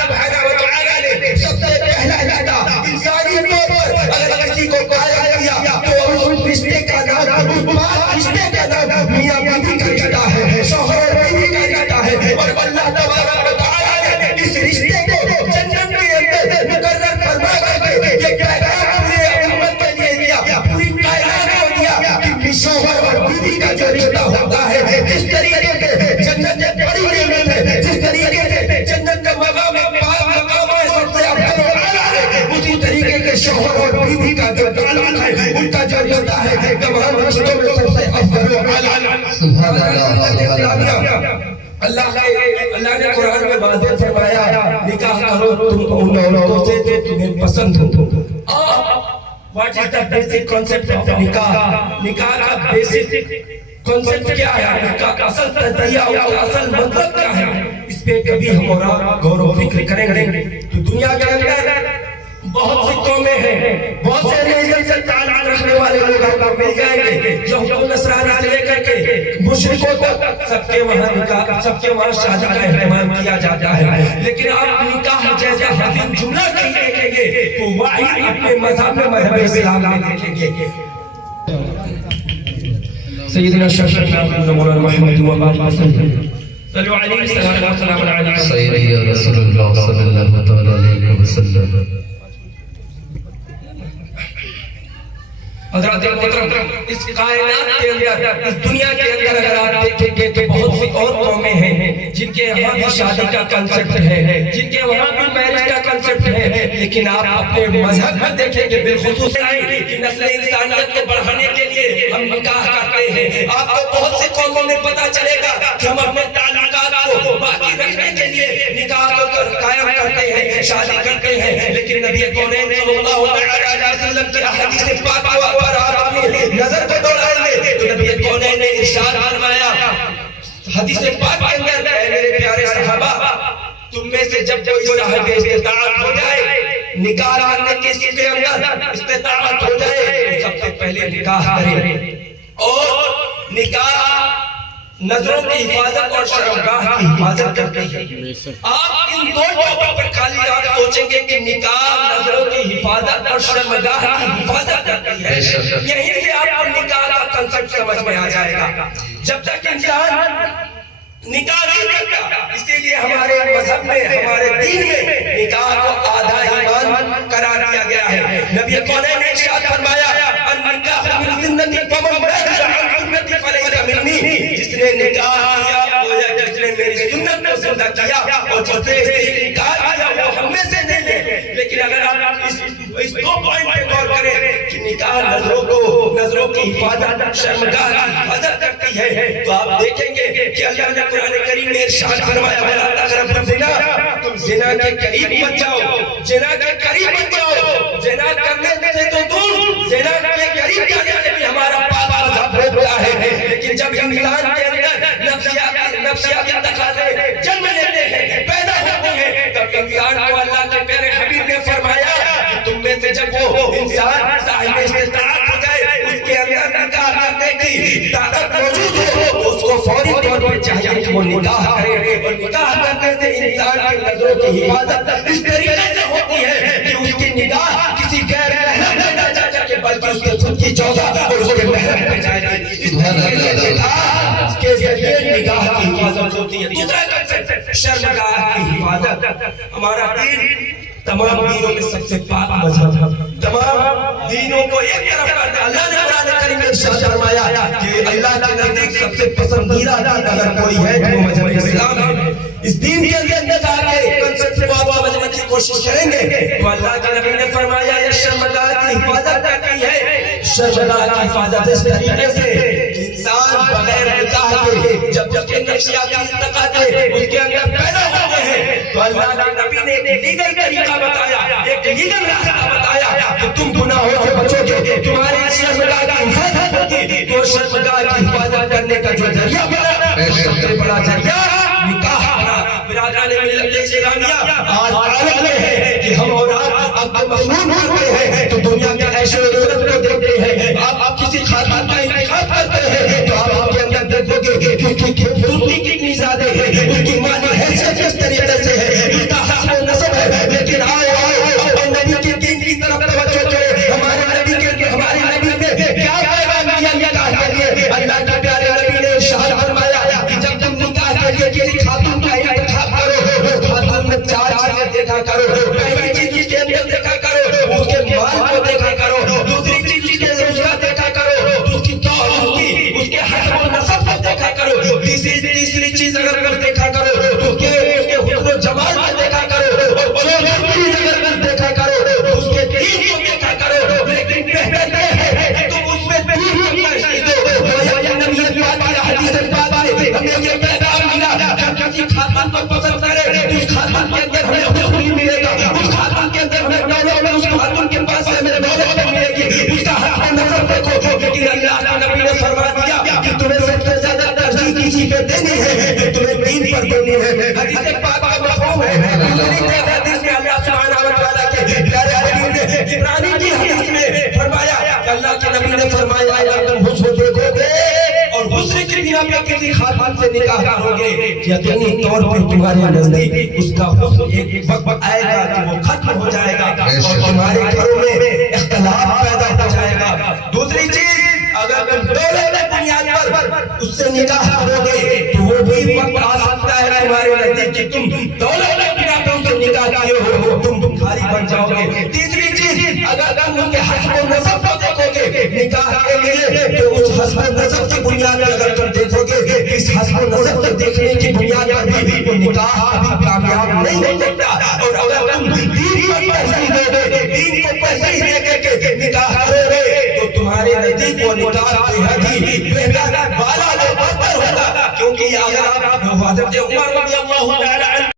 سبحانہ و تعالی نے سب سے پہلا رشتہ انسانی طور پر اگر کسی کو قائم کیا تو اس رشتے کا نام اس پاک رشتے کا نام میاں بیوی کا رشتہ ہے، شوہر اور بیوی کا رشتہ ہے، اور اللہ تبارک و تعالی نے اس رشتے کو جنت کے اندر مقرر فرما کر کے یہ پیغام پورے امت کے لیے دیا، پوری کائنات کو دیا کہ شوہر اور بیوی کا جو رشتہ ہوتا ہے جس طریقے سے جنت ایک بڑی نعمت ہے، جس طریقے سے جنت کا مقام ہے سب سے افضل و اعلیٰ ہے، اسی طریقے سے شوہر اور بیوی کا جو تعلق ہے ان کا جو رشتہ ہے تمام رشتوں میں سب سے افضل و اعلیٰ ہے۔ سبحان اللہ۔ اللہ نے قرآن میں واضح فرمایا نکاح کرو تم ان عورتوں سے جو تمہیں پسند ہو۔ What is the basic concept of نکاح؟ نکاح کا بیسک کنسپٹ کیا ہے؟ نکاح کا اصل تجزیہ اور اصل مطلب کیا ہے؟ اس پہ کبھی ہم اور غور و فکر کریں گے تو دنیا کے اندر بہت سی قومیں ہیں، بہت سے ریلیجن سے تعلق رکھنے والے لوگ آپ کو مل جائیں گے، یہود و نصرانی سے لے کر کے مشرکوں تک سب کے وہاں نکاح، سب کے وہاں شادی کا اہتمام کیا جاتا ہے، لیکن آپ نکاح جیسا حسین جملہ نہیں دیکھیں گے تو واحد اپنے مذہب میں مذہب اسلام میں دیکھیں گے۔ سیدنا شفیع مولانا محمد وبارک وسلم صلوا علیہ السلام علیہ سیدنا رسول اللہ صلی اللہ علیہ وسلم۔ حضرات محترم، اس کائنات کے اندر، اس دنیا کے اندر اگر آپ دیکھیں گے تو بہت سی اور قومیں ہیں جن کے یہاں بھی شادی کا کنسپٹ ہے، جن کے وہاں بھی میرج کا کنسپٹ ہے، لیکن آپ اپنے مذہب میں دیکھیں گے بالخصوص کہ نسل انسانیت کو بڑھانے کے لیے ہم نکاح کرتے ہیں۔ آپ کو بہت سی قوموں میں پتہ چلے گا کہ ہم اپنے تعلقات کو باقی رکھنے کے لیے نکاح کو قائم کرتے ہیں، شادی کرتے ہیں، لیکن نبی کونین صلی اللہ علیہ وسلم کی حدیث پاک کو آپ نظر کو دوڑائیں گے تو نبی کونین نے ارشاد فرمایا حدیث پاک کے اندر، اے میرے پیارے صحابہ، تم میں سے جب کوئی صاحب استطاعت ہو جائے، نکاح کرنے کے کے اندر استطاعت ہو جائے، سب سے پہلے نکاح کرے، اور نکاح نظروں کی حفاظت اور شرمگاہ کی حفاظت کرتی ہے۔ آپ ان دو ٹاپک پر خالی آپ سوچیں گے کہ نکاح نظروں کی حفاظت اور شرمگاہ کی حفاظت کرتی ہے، یہیں سے آپ کو نکاح کا کنسپٹ سمجھ میں آ جائے گا۔ جب تک انسان نکاح نہیں کرتا، اسی لیے ہمارے مذہب میں، ہمارے دین میں نکاح کو آدھا ایمان قرار دیا گیا ہے۔ نبی کونین نے ارشاد فرمایا النکاح من سنتی فمن رغب عن سنتی فلیس منی، جس نے نکاح کیا گویا جس نے میری سنت کو زندہ کیا، اور جس نے نکاح کیا وہ ہم میں سے نہیں ہے۔ لیکن اگر آپ اس دو پوائنٹ پہ غور کریں کہ نکاح نظروں کی حفاظت، شرمگاہ کی حفاظت کرتی ہے، تو آپ دیکھیں گے کہ اللہ نے قرآن کریم میں ارشاد فرمایا وَلَا تَقْرَبُوا الزِّنَا، تم زنا کے قریب مت جاؤ، زنا کے قریب مت جاؤ۔ زنا کرنے سے تو دور، زنا کے قریب جانے سے بھی ہمارا پاک مذہب روکتا ہے، لیکن جب انسان کے اندر نفسیاتی تقاضے جنم لیتے ہیں، پیدا ہوتے ہیں، تب انسان کو اللہ کے پیارے حبیب نے فرمایا کہ تم میں سے جب وہ انسان صاحب استطاعت ہو جائے، اس کے اندر نکاح کرنے کی طاقت موجود ہو تو اس کو فوری طور پر چاہیے کہ وہ نکاح کرے، اور نکاح کرنے سے انسان کی نظروں کی حفاظت اس طریقے سے ہوتی ہے کہ اس کی نگاہ کسی غیر محرم پہ نہ جا کے بلکہ اس کے خود کی جوزہ اور اس کے محرم پہ جائے گی۔ اس طریقے سے نکاح کے ذریعے نگاہ کی حفاظت ہوتی ہے۔ دوسرا کنسپٹ شرمگاہ کی حفاظت۔ ہمارا دین تمام دینوں میں سب سے پاک مذہب ہے، تمام دینوں کو ایک طرف کرتا ہے۔ اللہ نے قرآن کریم میں ارشاد فرمایا کہ اللہ کے نزدیک سب سے پسندیدہ دین اگر کوئی ہے تو وہ مذہب اسلام ہے۔ اس دین کے اندر نکاح کے کنسپٹ کو آپ سمجھنے کی کوشش کریں گے تو اللہ کے نبی نے فرمایا یہ شرمگاہ کی حفاظت کرتی ہے۔ شرمگاہ کی حفاظت اس طریقے سے کہ انسان بغیر نکاح کے جب اس کے نفسیاتی تقاضے اس کے اندر پیدا ہوتے ہیں تو اللہ کے نبی نے ایک لیگل طریقہ بتایا، ایک لیگل راستہ بتایا کہ تم گناہوں سے بچو گے، تمہاری شرمگاہ کی حفاظت ہوتی تو شرمگاہ کی حفاظت کرنے کا جو ذریعہ بنا سب سے بڑا ذریعہ نکاح بنا۔ برادران ملت اسلامیہ آج عالم میں ہے کہ ہم اور آپ اب مصروف ہوتے ہیں تو دنیا کے عیش و عشرت کو دیکھتے ہیں، آپ کسی خاتون کا انتخاب کرتے ہیں تو آپ کے اندر دیکھو گے کہ اس کی خوبصورتی کتنی زیادہ ہے، اس کی مالی حیثیت کس طریقے سے ہے، دنیا میں کسی خاتون سے نکاح کرو گے یقینی طور پر تمہارے نزدیک اس کا حسن ایک وقت آئے گا کہ وہ ختم ہو جائے گا اور تمہارے گھروں میں اختلاف پیدا ہو جائے گا. دوسری چیز اگر تم دولت کی بنیاد پر اس سے نکاح کرو گے تو وہ بھی وقت آ سکتا ہے تمہارے نزدیک کہ تم دولت کی بنیاد پر اس سے نکاح کیے ہو تم بھکاری بن جاؤ گے. تیسری چیز اگر تم ان کے حسب و نسب کو دیکھو گے نکاح کے لیے تو اس حسب و نسب کی بنیاد پر اگر تم دیکھو گے اس حسب و نسب کو دیکھنے کی بنیاد پر بھی وہ نکاح ابھی کامیاب نہیں ہو سکتا. اور اگر تم دین پر پیسے دو گے دین کو پیسے ہی دے کر کے نکاح کرو گے تو تمہارے نزدیک وہ نکاح بہت ہی بہتر والا بہتر ہوگا. کیونکہ اگر آپ حضرت عمر رضی اللہ تعالی عنہ